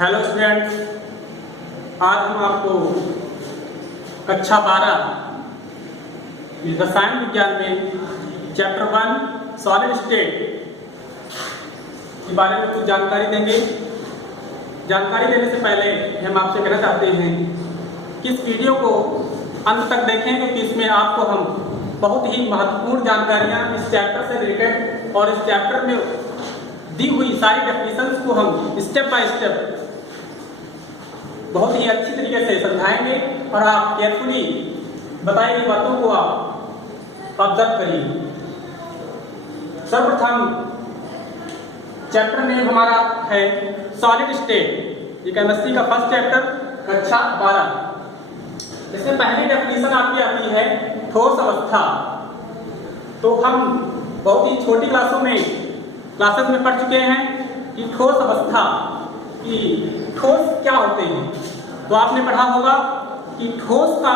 Hello students, आज हम आपको कक्षा 12 रसायन विज्ञान में चैप्टर 1 सॉलिड स्टेट के बारे में कुछ जानकारी देंगे। जानकारी देने से पहले हम आपसे कहना चाहते हैं कि इस वीडियो को अंत तक देखें, क्योंकि इसमें आपको हम बहुत ही महत्वपूर्ण जानकारियां इस चैप्टर से रिलेटेड और इस चैप्टर में दी हुई सारी डेफिनेशंस को हम स्टेप बाय स्टेप बहुत ही अच्छी तरीके से समझाएंगे और आप केयरफुली बताई गई बातों को आप ऑब्जर्व करिए। सर्वप्रथम चैप्टर नेम हमारा है सॉलिड स्टेट। ये केमिस्ट्री का फर्स्ट चैप्टर, कक्षा 12। इसमें पहली डेफिनेशन आपकी आती है ठोस अवस्था। तो हम बहुत ही छोटी क्लासेस में पढ़ चुके हैं कि ठोस अवस्था कि ठोस क्या होते हैं। तो आपने पढ़ा होगा कि ठोस का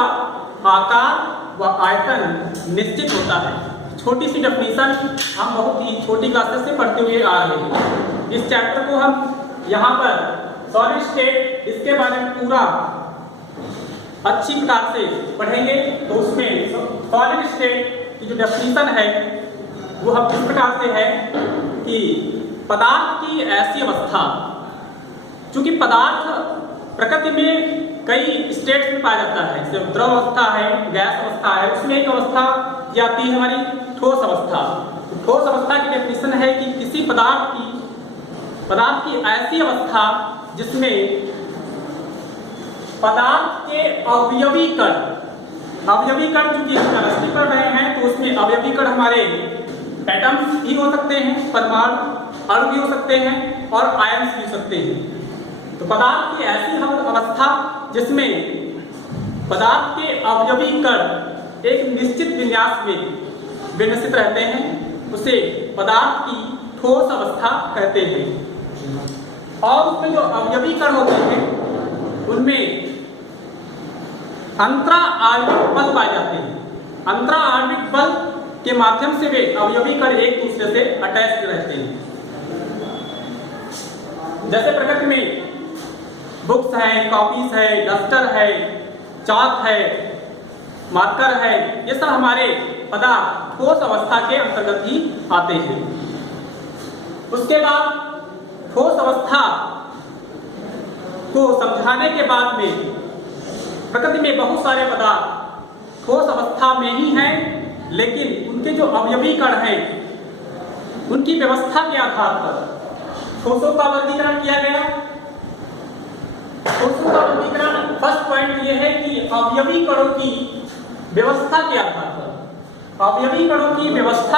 आकार व आयतन निश्चित होता है। छोटी सी डेफिनेशन हम बहुत ही छोटी क्लासेस से पढ़ते हुए आ रहे हैं। इस चैप्टर को हम यहाँ पर सॉलिड स्टेट, इसके बारे में पूरा अच्छी प्रकार से पढ़ेंगे। तो उसमें सॉलिड स्टेट की जो डेफिनेशन है वो हम इस प्रकार से है कि पदार्थ की ऐसी अवस्था, चूंकि पदार्थ प्रकृति में कई स्टेट्स में पाया जाता है, जैसे द्रव अवस्था है, गैस अवस्था है, उसमें एक अवस्था आती है हमारी ठोस अवस्था। ठोस अवस्था की डेफिनेशन है कि किसी पदार्थ की ऐसी अवस्था जिसमें पदार्थ के अवयवी कण चूंकि केमिस्ट्री पढ़ रहे हैं तो उसमें अवयवी कण हमारे एटम्स भी हो सकते हैं, परमाणु अणु भी हो सकते हैं और आयन्स भी हो सकते हैं। तो पदार्थ की ऐसी अवस्था जिसमें पदार्थ के अवयवी कण एक निश्चित विन्यास में विन्यसित रहते हैं, उसे पदार्थ की ठोस अवस्था कहते हैं। और उसमें जो अवयवी कण होते हैं उनमें अंतरा आणविक बल पाए जाते हैं। अंतरा आणविक बल के माध्यम से वे अवयवी कण एक दूसरे से अटैच रहते हैं। जैसे प्रकृति में बुक्स है, कॉपीज है, डस्टर है, चाक है, मार्कर है, ये सब हमारे पदार्थ ठोस अवस्था के अंतर्गत ही आते हैं। उसके बाद ठोस अवस्था को समझाने के बाद में प्रकृति में बहुत सारे पदार्थ ठोस अवस्था में ही हैं, लेकिन उनके जो अवयवी कण हैं उनकी व्यवस्था के आधार पर ठोसों का वर्गीकरण किया गया। ठोसों का वर्गीकरण फर्स्ट पॉइंट ये है कि अवयवी कणों की व्यवस्था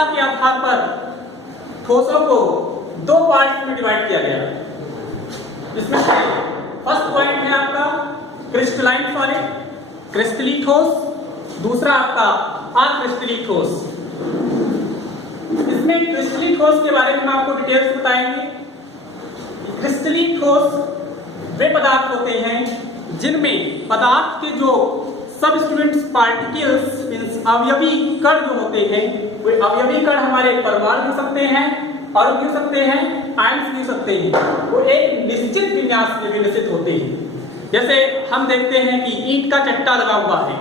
के आधार पर ठोसों को दो पार्ट में डिवाइड किया गया। इसमें फर्स्ट पॉइंट है आपका क्रिस्टलाइन सॉलिड, क्रिस्टली ठोस, दूसरा आपका अक्रिस्टली ठोस। इसमें क्रिस्टली ठोस के बारे में आपको डिटेल्स बताएंगे। क्रिस्टली ठोस वे पदार्थ होते हैं जिनमें पदार्थ के जो सबस्टिट्यूएंट्स पार्टिकल्स मींस अवयवी कण जो होते हैं, वे अवयवी कण हमारे परमाणु हो सकते हैं, अणु भी हो सकते हैं, आयन्स भी हो सकते हैं। वो एक निश्चित विन्यास में विन्यसित होते हैं। जैसे हम देखते हैं कि ईंट का चट्टा लगा हुआ है,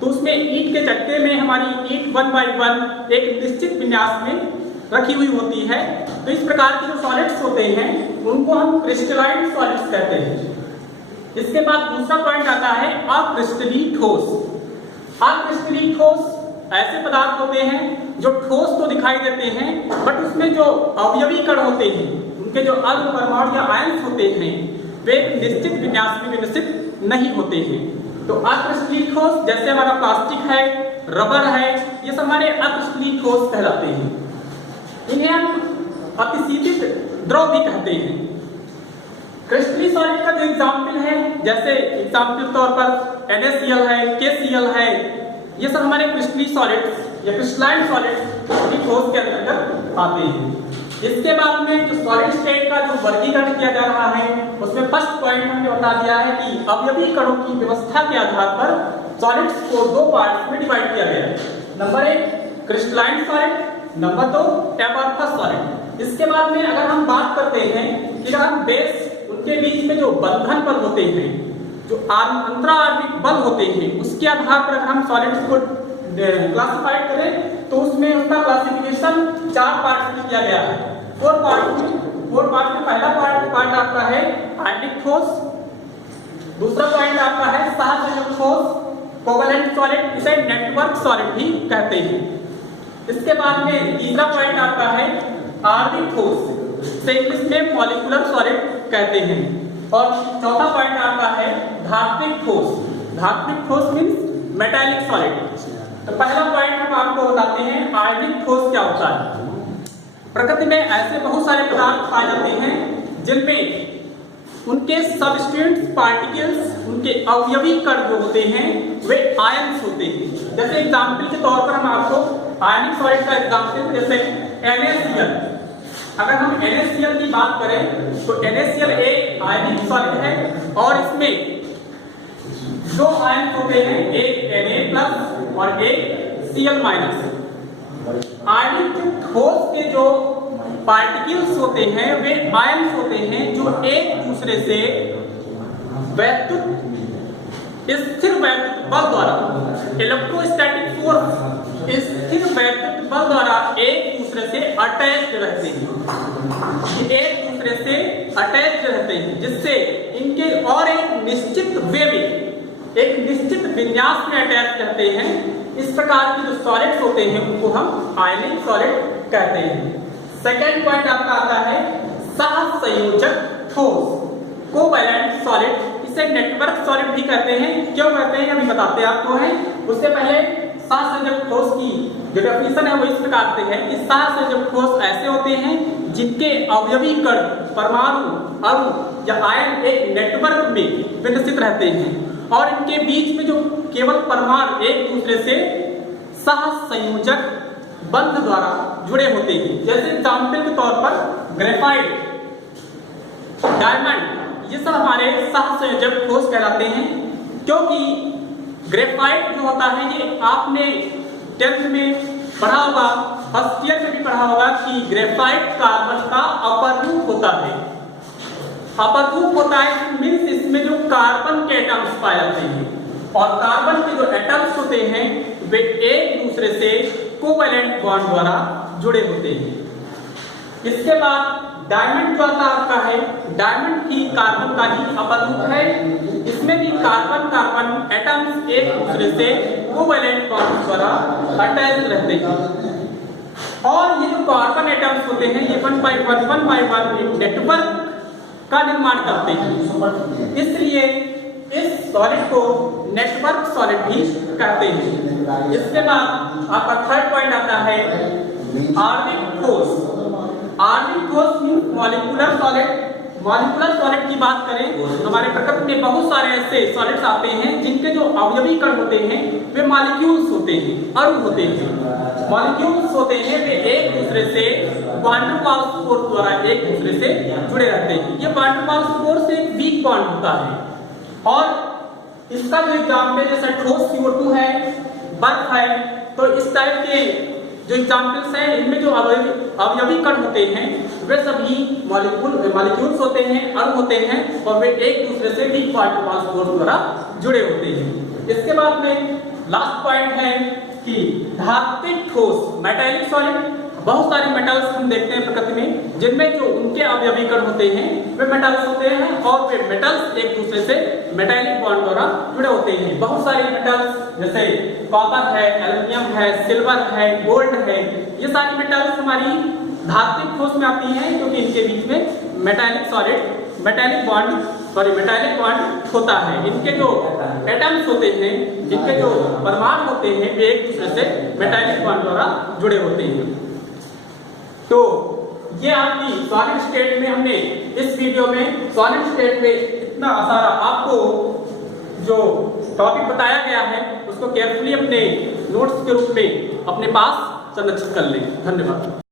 तो उसमें ईंट के चट्टे में हमारी ईंट 1 by 1 एक निश्चित विन्यास में रखी हुई होती है। तो इस प्रकार के जो सॉलिड्स होते हैं उनको हम क्रिस्टलाइन सॉलिड्स कहते हैं। इसके बाद दूसरा पॉइंट आता है अक्रिस्टली ठोस। अक्रिस्टली ठोस ऐसे पदार्थ होते हैं जो ठोस तो दिखाई देते हैं, बट उसमें जो अवयवी कण होते हैं, उनके जो अणु, परमाणु या आयन्स होते हैं, वे निश्चित विन्यास में विन्यसित नहीं होते हैं। तो अक्रिस्टली ठोस जैसे हमारा प्लास्टिक है, रबर है, ये सब हमारे अक्रिस्टली ठोस कहलाते हैं। इन्हें हम अतिशीतित द्रव भी कहते हैं। क्रिस्टली सॉलिड का जो एग्जाम्पल है, जैसे एग्जाम्पल तौर पर NaCl है, KCl है, ये सब हमारे क्रिस्टली सॉलिड्स या क्रिस्टलाइन सॉलिड्स की ठोस के अंतर्गत आते हैं। इसके बाद में जो सॉलिड स्टेट का जो वर्गीकरण किया जा रहा है उसमें फर्स्ट पॉइंट हमने बता दिया है कि अवयवी कणों की व्यवस्था के आधार पर सॉलिड्स को दो पार्ट्स में डिवाइड किया गया है। Number 1 crystalline solid, number 2 amorphous solid. इसके बाद में अगर हम बात करते हैं कि अगर हम बेस उनके बीच में जो बंधन बल होते हैं, जो अंतराणविक बल होते हैं, उसके आधार पर अगर हम सॉलिड्स को क्लासिफाइड करें तो उसमें उसका क्लासिफिकेशन 4 पार्ट में किया गया है। 4 पार्ट में पहला पार्ट आपका है आयनिक ठोस, दूसरा पॉइंट आपका है सहसंयोजक ठोस, कोवैलेंट सॉलिड, इसे नेटवर्क सॉलिड भी कहते हैं। इसके बाद में तीसरा पॉइंट आपका है आणविक ठोस, इसे इंग्लिश में मॉलिक्यूलर सॉलिड कहते हैं। और चौथा पॉइंट आपका है धात्विक ठोस। धात्विक ठोस मींस मेटालिक सॉलिड। तो पहला पॉइंट हम आपको बताते हैं आणविक ठोस क्या होता है। प्रकृति में ऐसे बहुत सारे पदार्थ पाए जाते हैं जिनमें उनके सबस्टेंस पार्टिकल्स, उनके अवयवी कण जो होते हैं वे आयन्स होते हैं। जैसे एग्जाम्पल के तौर पर हम आपको आयनिक सॉलिड का एग्जाम्पल, जैसे NaCl। अगर हम NaCl की बात करें तो NaCl एक आयनिक सॉलिड है और इसमें दो आयन होते हैं, एक Na+ और एक Cl-। आयनिक ठोस के जो पार्टिकल्स होते हैं वे आयन्स होते हैं जो एक दूसरे से स्थिर वैद्युत बल द्वारा, इलेक्ट्रोस्टैटिक फोर्स, स्थिर वैद्युत बल द्वारा एक दूसरे से अटैच रहते हैं। एक दूसरे से अटैच रहते हैं जिससे इनके और एक निश्चित वे में, एक निश्चित विन्यास में अटैच रहते हैं। इस प्रकार के जो सॉलिड्स होते हैं उनको हम आयनिक सॉलिड कहते हैं। सेकेंड पॉइंट आपका आता है सहसंयोजक ठोस, कोवैलेंट सॉलिड, इसे नेटवर्क सॉलिड भी कहते हैं। क्यों कहते हैं अभी बताते हैं आपको है। उससे पहले सहसंयोजक ठोस की जो डेफिनेशन है वो इस प्रकार से है कि सहसंयोजक ठोस ऐसे होते हैं जिनके अवयवी कण, परमाणु, अणु या आयन एक नेटवर्क में विन्यसित रहते हैं और इनके बीच में जो केवल परमाणु एक दूसरे से सहसंयोजक बंध द्वारा जुड़े होते हैं। जैसे एग्जाम्पल के तौर पर ग्रेफाइट, डायमंड, ये सब हमारे सहसंयोजक ठोस कहलाते हैं। क्योंकि ग्रेफाइट जो होता है ये आपने 10th में पढ़ा होगा, फर्स्ट ईयर में भी पढ़ा होगा कि ग्रेफाइट कार्बन का अपर रूप होता है। अपर रूप होता है मीन्स इसमें जो कार्बन के एटम्स पाए जाते हैं और कार्बन के जो एटम्स होते हैं वे एक दूसरे से कोवैलेंट बॉन्ड द्वारा जुड़े होते हैं। इसके बाद डायमंड जो आता आपका है, डायमंड की कार्बन का ही अपर रूप है। इसमें भी कार्बन कार्बन एटम्स एक दूसरे से कोवैलेंट बॉन्ड द्वारा अटैच रहते हैं और ये जो कार्बन एटम्स होते हैं ये 1 by 1 नेटवर्क का निर्माण करते हैं। इसलिए इस सॉलिड को नेटवर्क सॉलिड भी कहते हैं। इसके बाद आपका थर्ड पॉइंट आता है आणविक ठोस। आणविक ठोस मॉलिक्यूलर सॉलिड। मॉलिक्यूलर सॉलिड की बात करें तो हमारे प्रकृति में बहुत सारे ऐसे सॉलिड्स आते हैं जिनके जो अवयवी कण होते हैं वे मॉलिक्यूल्स होते हैं, अणु होते हैं। मॉलिक्यूल्स होते हैं वे एक दूसरे से वैन डर वाल्स फोर्स द्वारा एक दूसरे से जुड़े रहते हैं। ये वैन डर वाल्स फोर्स एक वीक बॉन्ड होता है और इसका जो एग्जाम्पल जैसे ठोस CO2 है, बर्फ है, तो इस टाइप के जो एग्जाम्पल्स हैं इनमें जो अवयवी कण होते हैं वे सभी मॉलिक्यूल्स होते हैं, अणु होते हैं और वे एक दूसरे से weak van der Waals force द्वारा जुड़े होते हैं। इसके बाद में लास्ट पॉइंट है कि धात्विक ठोस, मेटालिक सॉलिड। बहुत सारे मेटल्स हम देखते हैं प्रकृति में जिनमें जो उनके अवयवी कण होते हैं वे मेटल्स होते हैं और वे मेटल्स एक दूसरे से मेटालिक बॉन्ड द्वारा जुड़े होते हैं। बहुत सारे मेटल्स जैसे कॉपर है, एल्युमिनियम है, सिल्वर है, गोल्ड है, ये सारी मेटल्स हमारी धात्विक ठोस में आती हैं क्योंकि इनके बीच में मेटालिक बॉन्ड होता है। इनके जो एटम्स होते हैं, इनके जो परमाणु होते हैं वे एक दूसरे से मेटालिक बॉन्ड द्वारा जुड़े होते हैं। तो ये आपकी सॉलिड स्टेट में हमने इस वीडियो में सॉलिड स्टेट में इतना सारा आपको जो टॉपिक बताया गया है उसको केयरफुली अपने नोट्स के रूप में अपने पास संरक्षित कर लें। धन्यवाद।